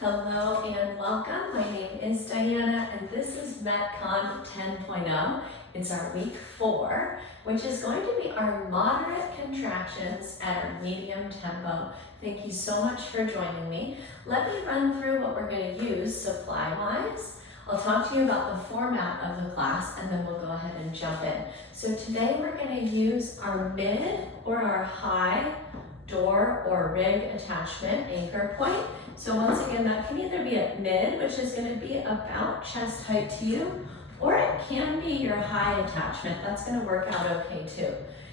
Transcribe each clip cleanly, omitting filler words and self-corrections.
Hello and welcome. My name is Diana and this is MetCon 10.0. It's our week 4, which is going to be our moderate contractions at our medium tempo. Thank you so much for joining me. Let me run through what we're going to use supply-wise. I'll talk to you about the format of the class and then we'll go ahead and jump in. So today we're going to use our mid or our high door or rig attachment anchor point. So once again, that can either be at mid, which is going to be about chest height to you, or it can be your high attachment. That's going to work out okay too.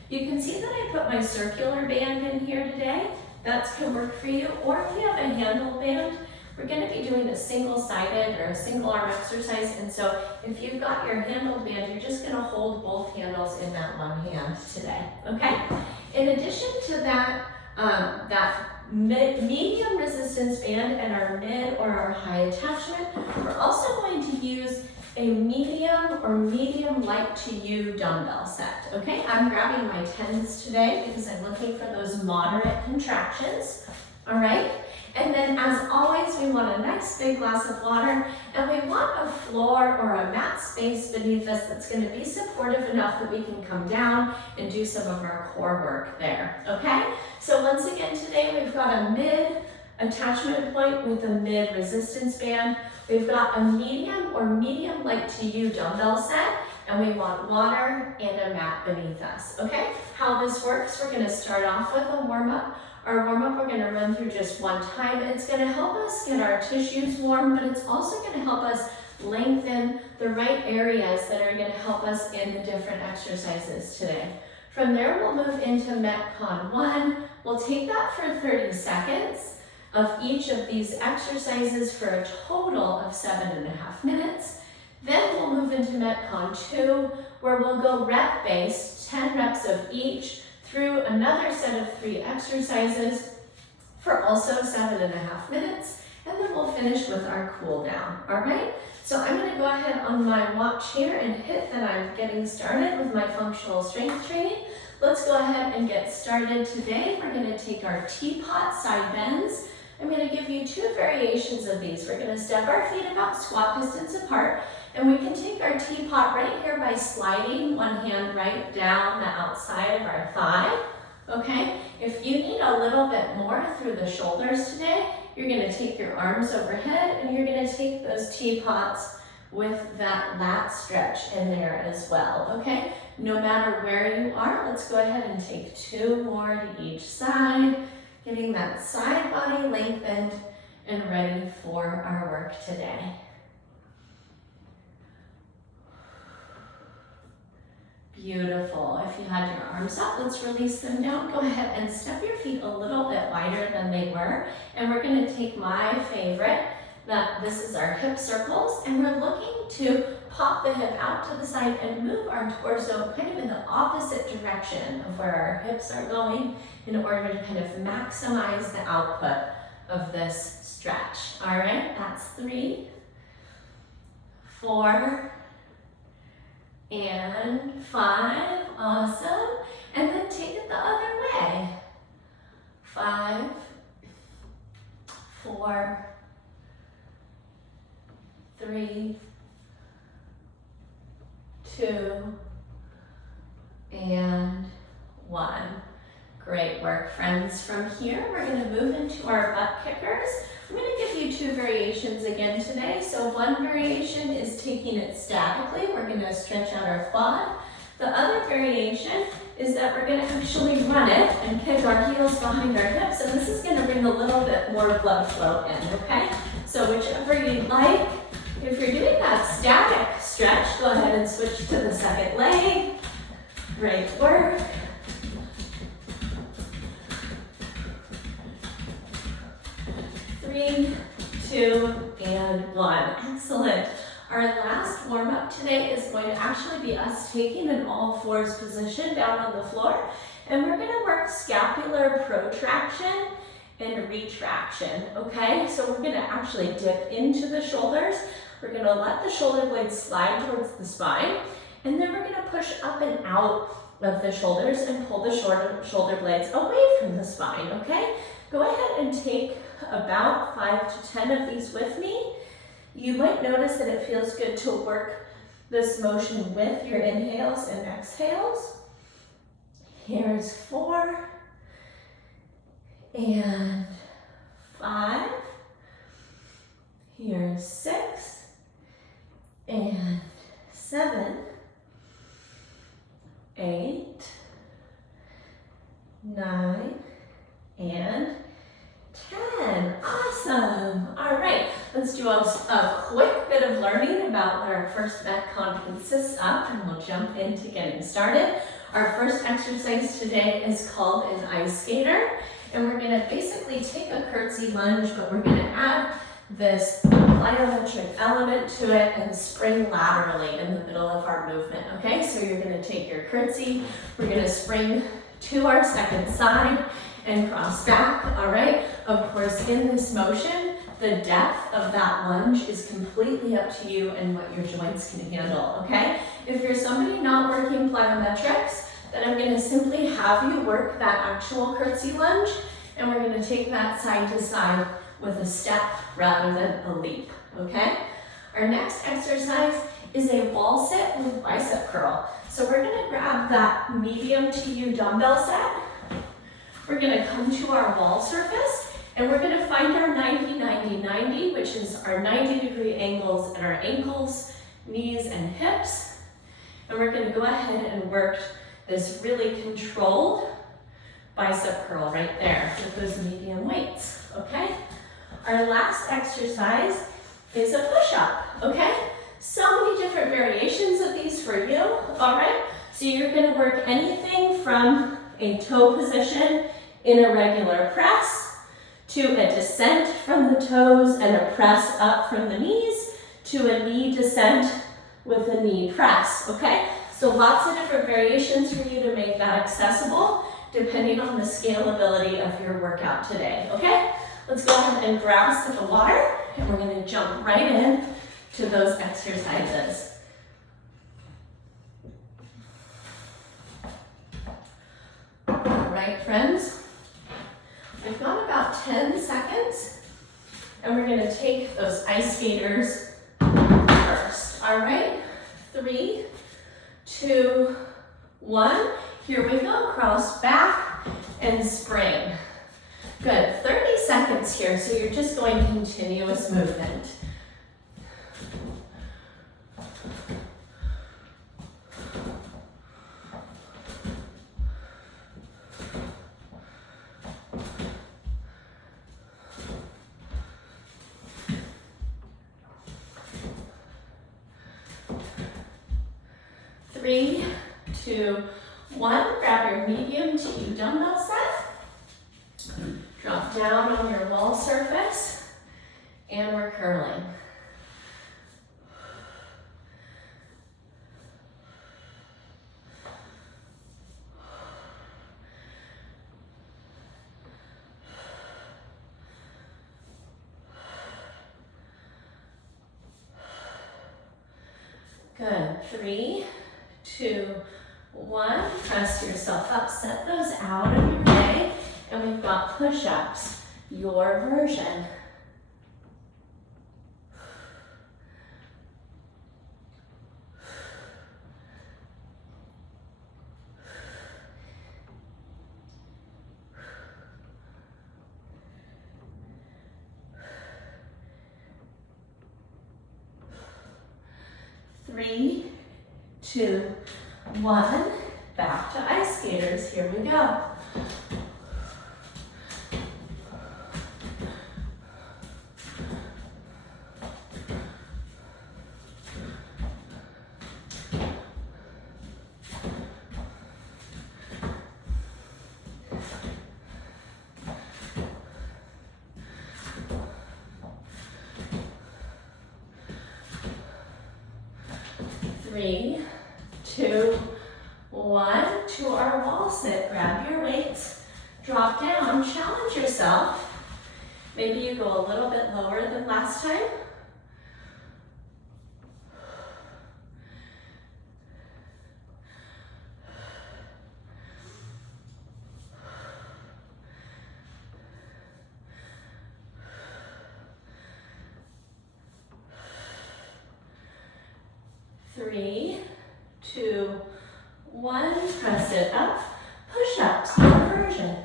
You can see that I put my circular band in here today. That's going to work for you. Or if you have a handle band, we're going to be doing a single-sided or a single arm exercise. And so if you've got your handle band, you're just going to hold both handles in that one hand today, okay? In addition to that, medium resistance band and our mid or our high attachment, we're also going to use a medium or medium like to you dumbbell set, okay? I'm grabbing my 10s today because I'm looking for those moderate contractions, all right? And then as always, we want a nice big glass of water and we want a floor or a mat space beneath us that's going to be supportive enough that we can come down and do some of our core work there, okay? So once again today, we've got a mid attachment point with a mid resistance band. We've got a medium or medium like to you dumbbell set, and we want water and a mat beneath us, okay? How this works, we're going to start off with a warm-up. Our warm-up we're going to run through just one time. It's going to help us get our tissues warm, but it's also going to help us lengthen the right areas that are going to help us in the different exercises today. From there, we'll move into MetCon 1. We'll take that for 30 seconds of each of these exercises for a total of 7.5 minutes. Then we'll move into MetCon 2, where we'll go rep-based, 10 reps of each, through another set of 3 exercises for also 7.5 minutes, and then we'll finish with our cool down, all right? So I'm gonna go ahead on my watch here and hit that I'm getting started with my functional strength training. Let's go ahead and get started today. We're gonna take our teapot side bends. I'm gonna give you 2 variations of these. We're gonna step our feet about squat distance apart, and we can take our teapot right here by sliding one hand right down the outside of our thigh, okay? If you need a little bit more through the shoulders today, you're gonna take your arms overhead and you're gonna take those teapots with that lat stretch in there as well, okay? No matter where you are, let's go ahead and take 2 more to each side, getting that side body lengthened and ready for our work today. Beautiful. If you had your arms up, let's release them down. Go ahead and step your feet a little bit wider than they were. And we're going to take my favorite, that this is our hip circles, and we're looking to pop the hip out to the side and move our torso kind of in the opposite direction of where our hips are going in order to kind of maximize the output of this stretch. All right, that's 3, 4, and 5, awesome. And then take it the other way. 5, 4, 3, 2, and 1. Great work, friends. From here, we're going to move into our butt kickers. I'm going to give you 2 variations again today. So one variation is taking it statically. We're going to stretch out our quad. The other variation is that we're going to actually run it and kick our heels behind our hips. And this is going to bring a little bit more blood flow in, okay? So whichever you like. If you're doing that static stretch, go ahead and switch to the second leg. Great work. Three, 2, and 1. Excellent. Our last warm-up today is going to actually be us taking an all-fours position down on the floor, and we're going to work scapular protraction and retraction, okay? So we're going to actually dip into the shoulders. We're going to let the shoulder blades slide towards the spine, and then we're going to push up and out of the shoulders and pull the shoulder blades away from the spine, okay? Go ahead and take about 5 to 10 of these with me. You might notice that it feels good to work this motion with your inhales and exhales. Here's 4 and 5. Here's 6 and 7, 8, 9, and 10. Awesome. All right, let's do a quick bit of learning about what our first MetCon consists of, and we'll jump into getting started. Our first exercise today is called an ice skater, and we're going to basically take a curtsy lunge, but we're going to add this plyometric element to it and spring laterally in the middle of our movement, okay? So you're going to take your curtsy, we're going to spring to our second side and cross back, all right? Of course, in this motion, the depth of that lunge is completely up to you and what your joints can handle, okay? If you're somebody not working plyometrics, then I'm going to simply have you work that actual curtsy lunge, and we're going to take that side to side with a step rather than a leap, okay? Our next exercise is a wall sit with bicep curl. So we're gonna grab that medium to you dumbbell set. We're gonna come to our wall surface, and we're gonna find our 90-90-90, which is our 90-degree angles at our ankles, knees, and hips. And we're gonna go ahead and work this really controlled bicep curl right there with those medium weights, okay? Our last exercise is a push-up, okay? So many different variations of these for you, all right? So you're gonna work anything from a toe position in a regular press, to a descent from the toes and a press up from the knees, to a knee descent with a knee press, okay? So lots of different variations for you to make that accessible, depending on the scalability of your workout today, okay? Let's go ahead and grab a sip of water, and we're gonna jump right in to those exercises. All right, friends, we've got about 10 seconds, and we're gonna take those ice skaters first, all right? 3, 2, 1, here we go, cross back and spring. Good, 30 seconds here, so you're just going continuous movement. Three, 2, 1, grab your medium to you dumbbell set. Drop down on your wall surface, and we're curling. Good, 3, 2, 1, press yourself up, set those out of your way. And we've got push-ups, your version. Three, 2, 1, back to ice skaters, here we go. Three, 2, 1, to our wall sit. Grab your weights, drop down, challenge yourself. Maybe you go a little bit lower than last time. 3, 2, 1. Press it up. Push-ups, your version.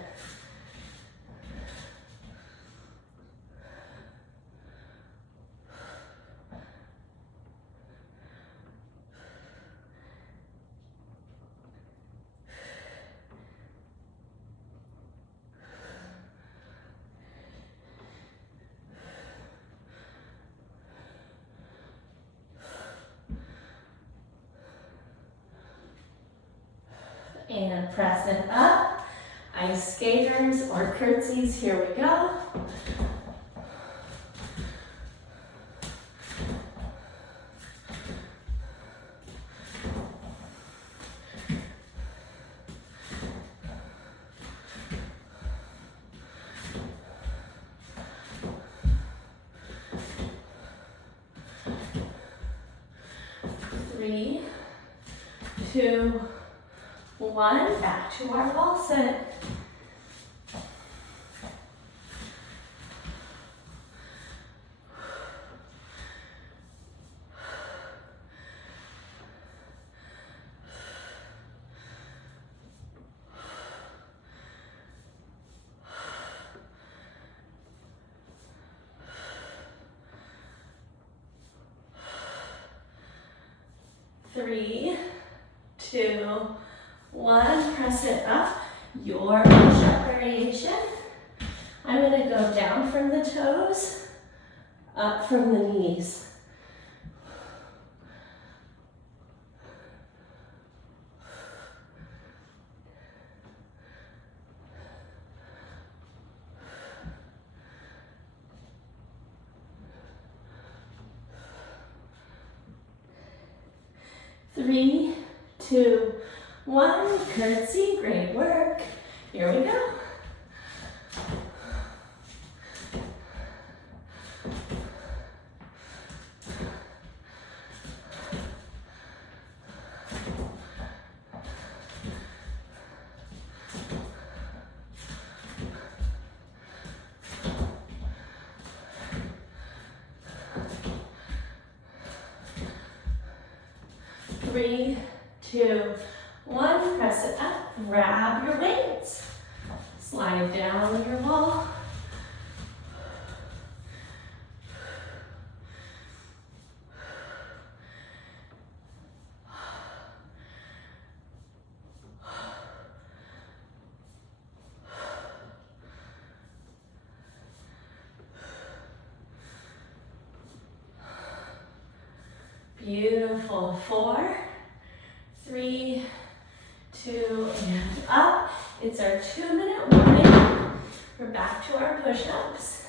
And press it up. Ice skaters or curtsies, here we go. Three, 2, 1, back to our wall sit. Three, 2, 1, press it up, your push-up variation. I'm gonna go down from the toes, up from the knees. Three, 2, 1, curtsy, great work. Here we go. Three, 2, 1, press it up, grab your weights, slide down your wall. Beautiful. 4, 3, 2, and up. It's our 2-minute warming. We're back to our push-ups.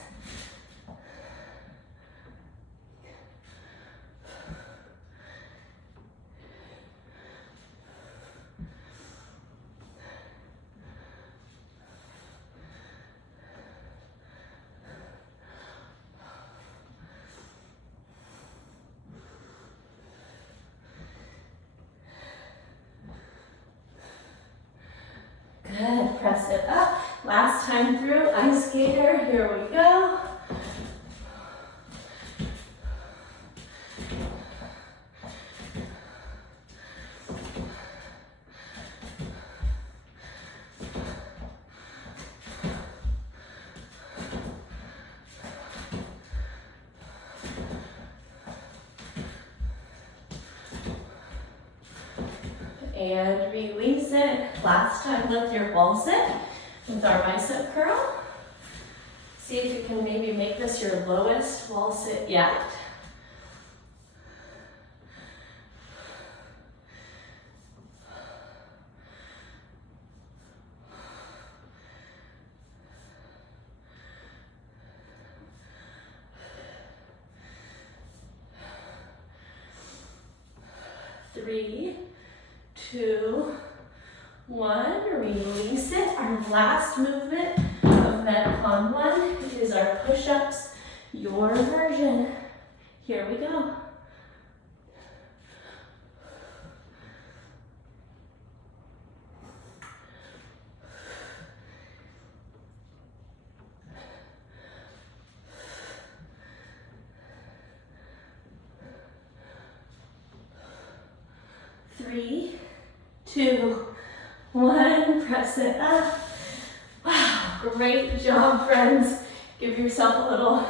Good, press it up. Last time through, ice skater, here we go. And release it. Last time with your wall sit with our bicep curl. See if you can maybe make this your lowest wall sit yet. Three, 2, 1, release it. Our last movement of MetCon 1 is our push-ups, your version. Here we go. 3, 2, 1. Press it up. Wow, great job, friends. Give yourself a little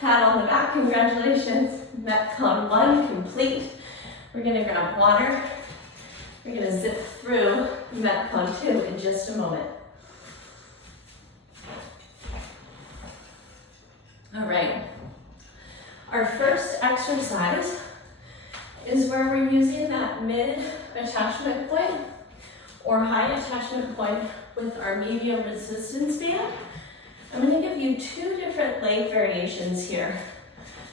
pat on the back. Congratulations. MetCon 1 complete. We're gonna grab water. We're gonna zip through MetCon 2 in just a moment. All right. Our first exercise is where we're using that mid attachment point or high attachment point with our medium resistance band. I'm going to give you 2 different leg variations here.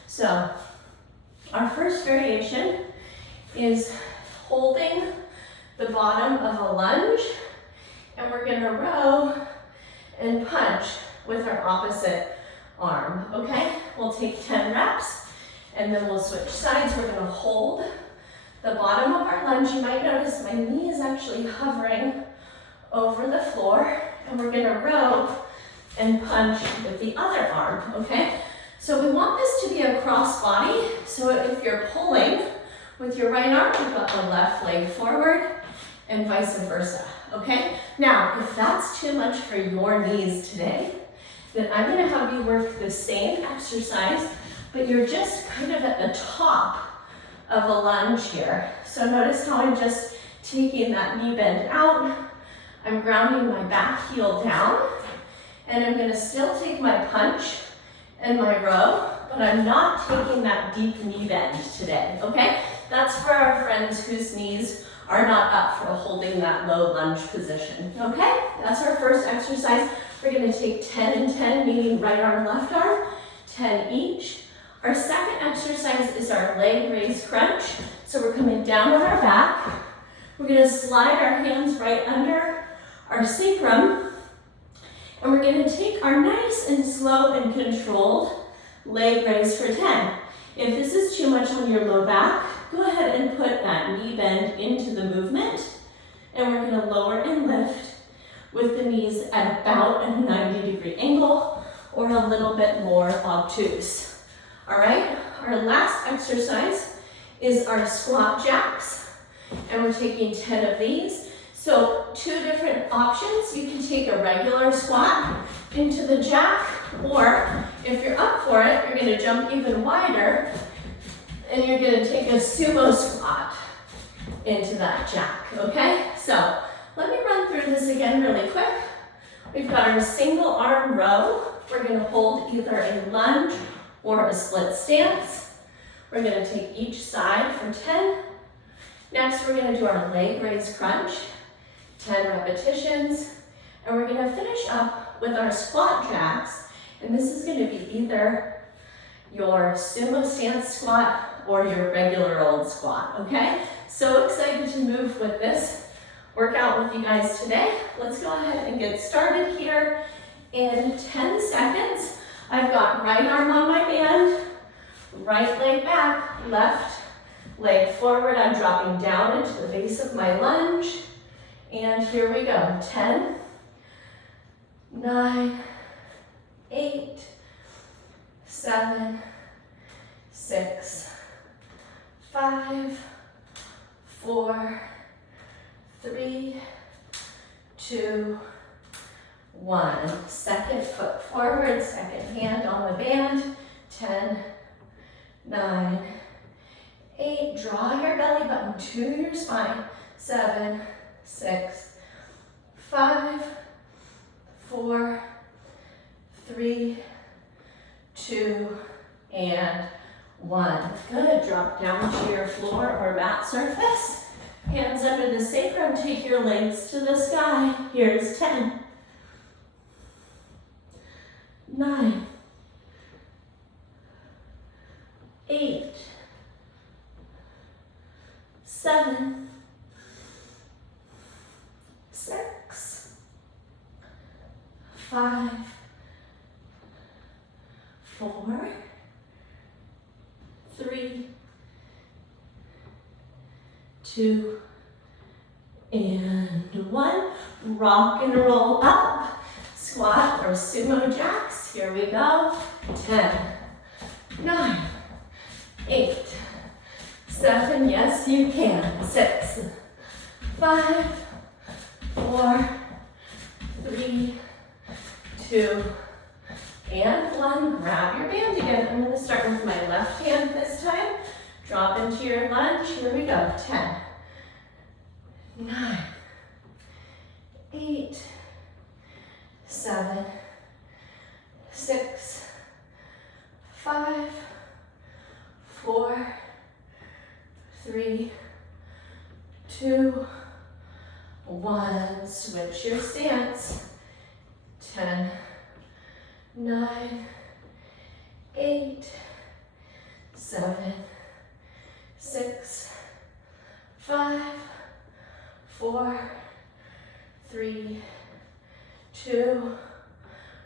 So our first variation is holding the bottom of a lunge, and we're going to row and punch with our opposite arm, okay? We'll take 10 reps, and then we'll switch sides. We're going to hold the bottom of our lunge. You might notice my knee is actually hovering over the floor, and we're going to row and punch with the other arm, okay? So we want this to be a cross body, so if you're pulling with your right arm, you've got the left leg forward, and vice versa, okay? Now, if that's too much for your knees today, then I'm gonna have you work the same exercise, but you're just kind of at the top of a lunge here. So notice how I'm just taking that knee bend out, I'm grounding my back heel down, and I'm gonna still take my punch and my row, but I'm not taking that deep knee bend today, okay? That's for our friends whose knees are not up for holding that low lunge position, okay? That's our first exercise. We're gonna take 10 and 10, meaning right arm, left arm, 10 each. Our second exercise is our leg raise crunch. So we're coming down on our back. We're gonna slide our hands right under our sacrum, and we're gonna take our nice and slow and controlled leg raise for 10. If this is too much on your low back, go ahead and put that knee bend into the movement, and we're gonna lower and lift with the knees at about a 90-degree angle or a little bit more obtuse. All right, our last exercise is our squat jacks, and we're taking 10 of these. So 2 different options. You can take a regular squat into the jack, or if you're up for it, you're gonna jump even wider, and you're gonna take a sumo squat into that jack, okay? So let me run through this again really quick. We've got our single arm row. We're gonna hold either a lunge or a split stance. We're gonna take each side for 10. Next, we're gonna do our leg raise crunch, 10 repetitions. And we're gonna finish up with our squat jacks. And this is gonna be either your sumo stance squat or your regular old squat, okay? So excited to move with this workout with you guys today. Let's go ahead and get started here in 10 seconds. I've got right arm on my band, right leg back, left leg forward. I'm dropping down into the base of my lunge. And here we go. 10, 9, 8, 7, 6, 5, 4, 3, 2, 1. Second foot forward, second hand on the band. 10, 9, 8. Draw your belly button to your spine. 7, 6, 5, 4, 3, 2, and 1. Good. Drop down to your floor or mat surface. Hands under the sacrum. Take your legs to the sky. Here's 10, 9, 8, 7, 6, 5, 4, 3, 2, and 1. Rock and roll up. Squat or sumo jacks. Here we go. 10, 9, 8, 7, yes you can. 6, 5, 4, 3, 2, and 1. Grab your band again. I'm going to start with my left hand this time. Drop into your lunge. Here we go. 10, 9, 8, 7, 6, 5, 4, 3, 2, 1. Switch your stance. 10, 9, 8, 7, 6, 5, 4, 3, 2,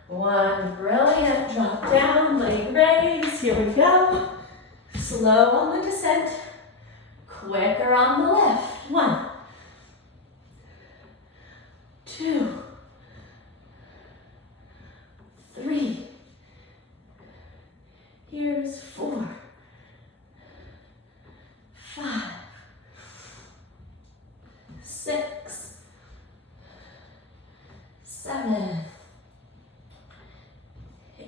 1. Brilliant. Drop down, leg raise. Here we go. Slow on the descent, quicker on the lift. 1, 2, 3. Here's 4, 5, 6, 7,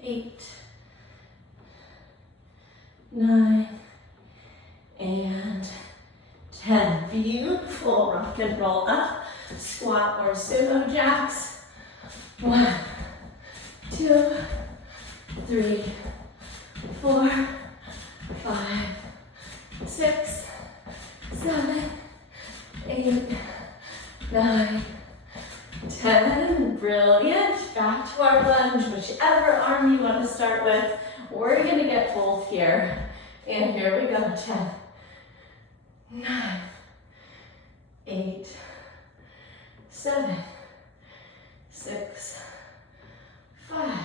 8, 9, and 10. Beautiful. Rock and roll up. Squat or sumo jacks. 1, 2, 3, 4, 5, 6, 7, 8, 9, 10. Brilliant. Back to our lunge, whichever arm you want to start with. We're going to get both here. And here we go. 10, 9, 8, 7, 6, 5,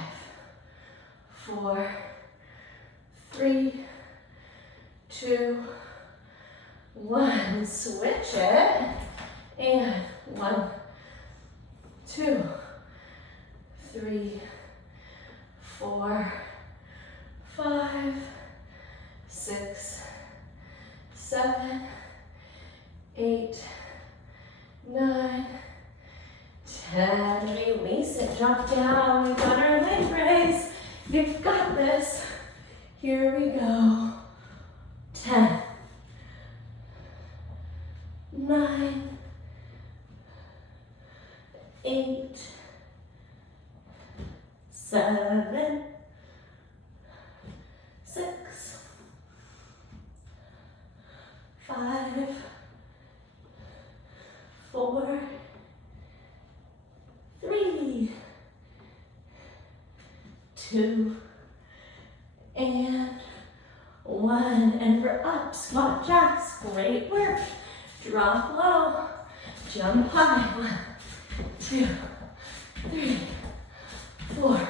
4, 3, 2, 1. Switch it. And 1, 2, 3, 4, 5, 6, 7, 8, 9, 10. Release it. Drop down. We've got our leg raise. You've got this. Here we go. 10, 9, 8, 7, 6, 5, 4, 3, 2, and 1. And we're up. Squat jacks. Great work. Drop low. Jump high. 1, 2, 3, 4,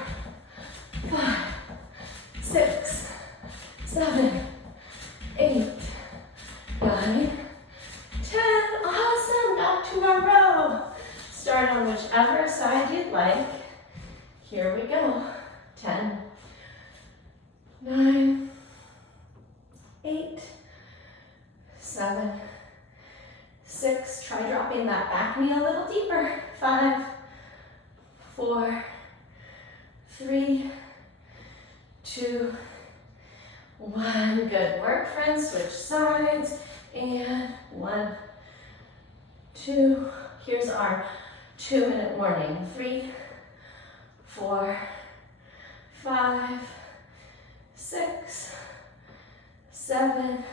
5, 6, 7, 8, 9, 10. Awesome. Back to our row. Start on whichever side you'd like. Here we go. 10, 9, 8, 7, 6. Try dropping that back knee a little deeper. 5, 4, 3, 2, 1. Good work, friends. Switch sides. And 1, 2. Here's our 2-minute warning. 3, 4, 5, 6, 7,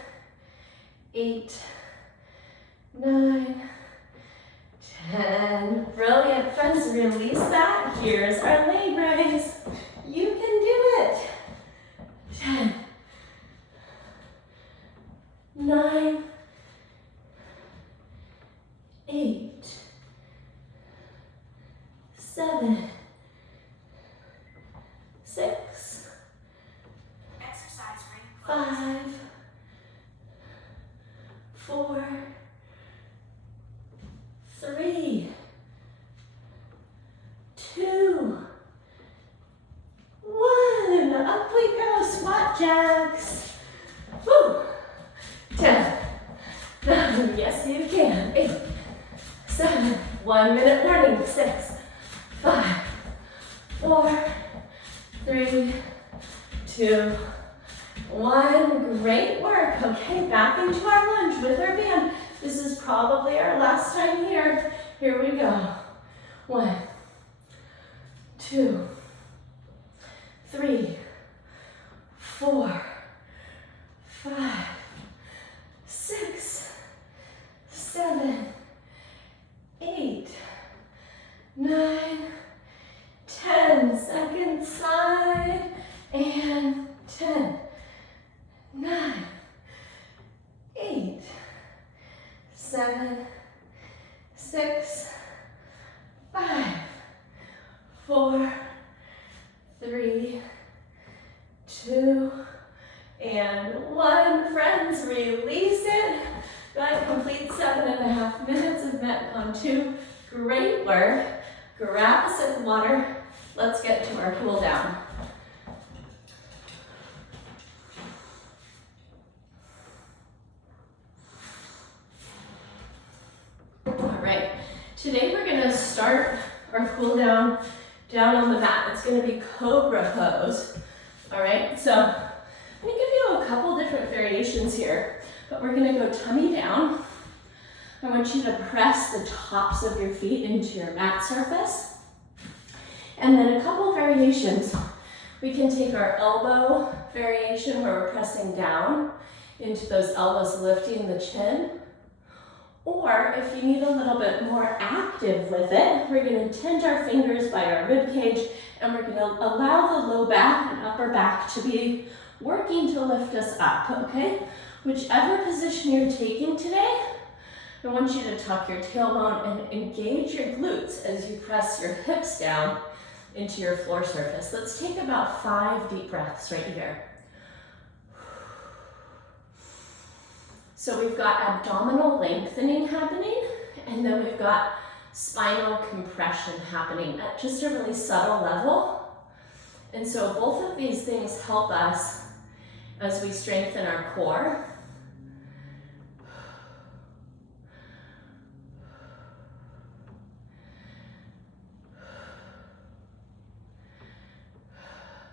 8, 9, 10. Brilliant, friends. Release that. Here's our leg raise. You can do it. 10, 9, 8, 7, 6, 5, 4, 3, 2, 1 minute warning. 6, 5, 4, 3, 2, 1. Great work. Okay, back into our lunge with our band. This is probably our last time here. Here we go. 1, 2, 3, 4, 5, 6, 7, 8, 9, 10. Second side, and 10, 9, 8, 7, 6, 5, 4, 3, 2, and 1. Friends, release it. That completes 7.5 minutes of MetCon 2. Great work. Grab a sip of water. Let's get to our cool down. All right, today we're gonna start our cool down on the mat. It's gonna be cobra pose. All right, so I'm gonna give you a couple different variations here, but we're gonna go tummy down. I want you to press the tops of your feet into your mat surface. And then a couple variations. We can take our elbow variation where we're pressing down into those elbows, lifting the chin. Or if you need a little bit more active with it, we're gonna tend our fingers by our rib cage and we're gonna allow the low back and upper back to be working to lift us up, okay? Whichever position you're taking today, I want you to tuck your tailbone and engage your glutes as you press your hips down into your floor surface. Let's take about 5 deep breaths right here. So we've got abdominal lengthening happening, and then we've got spinal compression happening at just a really subtle level. And so both of these things help us as we strengthen our core.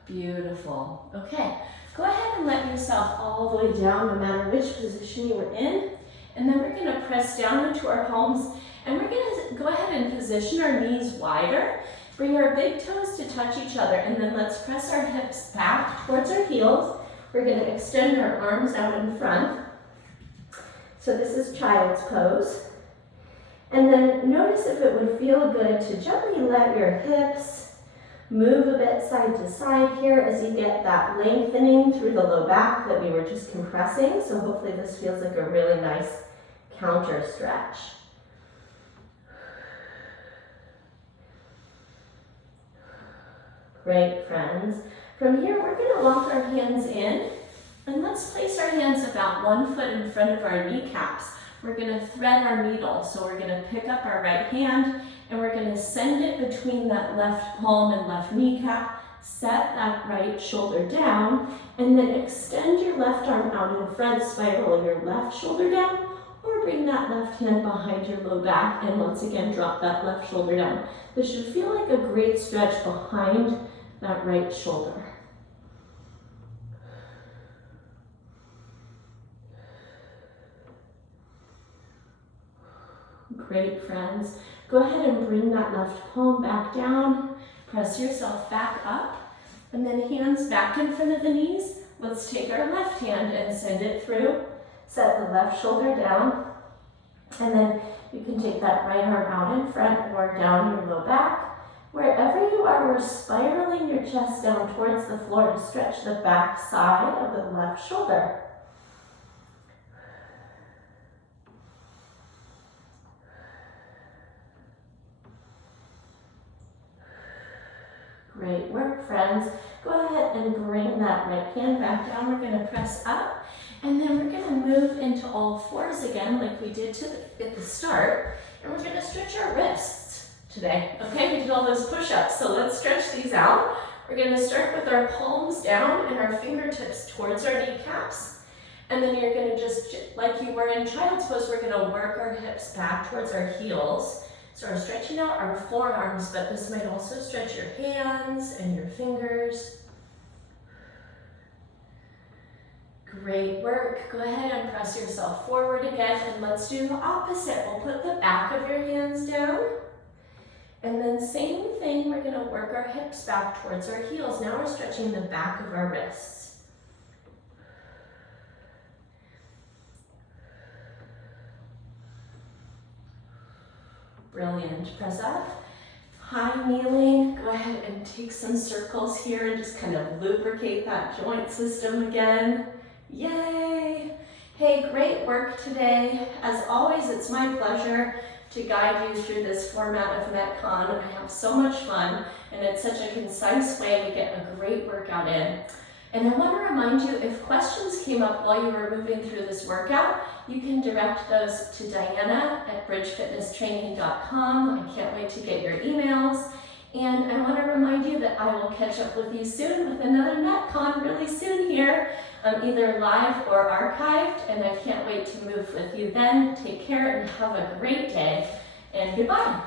Beautiful. Okay, go ahead and let yourself all the way down no matter which position you were in. And then we're gonna press down into our palms and we're gonna go ahead and position our knees wider. Bring our big toes to touch each other and then let's press our hips back towards our heels. We're gonna extend our arms out in front. So this is child's pose. And then notice if it would feel good to gently let your hips move a bit side to side here as you get that lengthening through the low back that we were just compressing. So hopefully this feels like a really nice counter stretch. Great, friends. From here, we're gonna walk our hands in and let's place our hands about 1 foot in front of our kneecaps. We're gonna thread our needle. So we're gonna pick up our right hand and we're gonna send it between that left palm and left kneecap, set that right shoulder down, and then extend your left arm out in front, spiral your left shoulder down, or bring that left hand behind your low back, and once again, drop that left shoulder down. This should feel like a great stretch behind that right shoulder. Great, friends. Go ahead and bring that left palm back down. Press yourself back up. And then hands back in front of the knees. Let's take our left hand and send it through. Set the left shoulder down. And then you can take that right arm out in front or down your low back. Wherever you are, we're spiraling your chest down towards the floor to stretch the back side of the left shoulder. Great work, friends. Go ahead and bring that right hand back down. We're gonna press up, and then we're gonna move into all fours again like we did at the start, and we're gonna stretch our wrists today, okay? We did all those push-ups, so let's stretch these out. We're gonna start with our palms down and our fingertips towards our kneecaps, and then you're gonna just, like you were in child's pose, we're gonna work our hips back towards our heels So we're stretching out our forearms, but this might also stretch your hands and your fingers. Great work. Go ahead and press yourself forward again, and let's do the opposite. We'll put the back of your hands down. And then same thing, we're gonna work our hips back towards our heels. Now we're stretching the back of our wrists. Brilliant. Press up. High kneeling. Go ahead and take some circles here and just kind of lubricate that joint system again. Yay! Hey, great work today. As always, it's my pleasure to guide you through this format of MetCon. I have so much fun, and it's such a concise way to get a great workout in. And I want to remind you, if questions came up while you were moving through this workout, you can direct those to Diana@bridgefitnesstraining.com. I can't wait to get your emails. And I want to remind you that I will catch up with you soon with another MetCon really soon here, either live or archived, and I can't wait to move with you then. Take care and have a great day, and goodbye.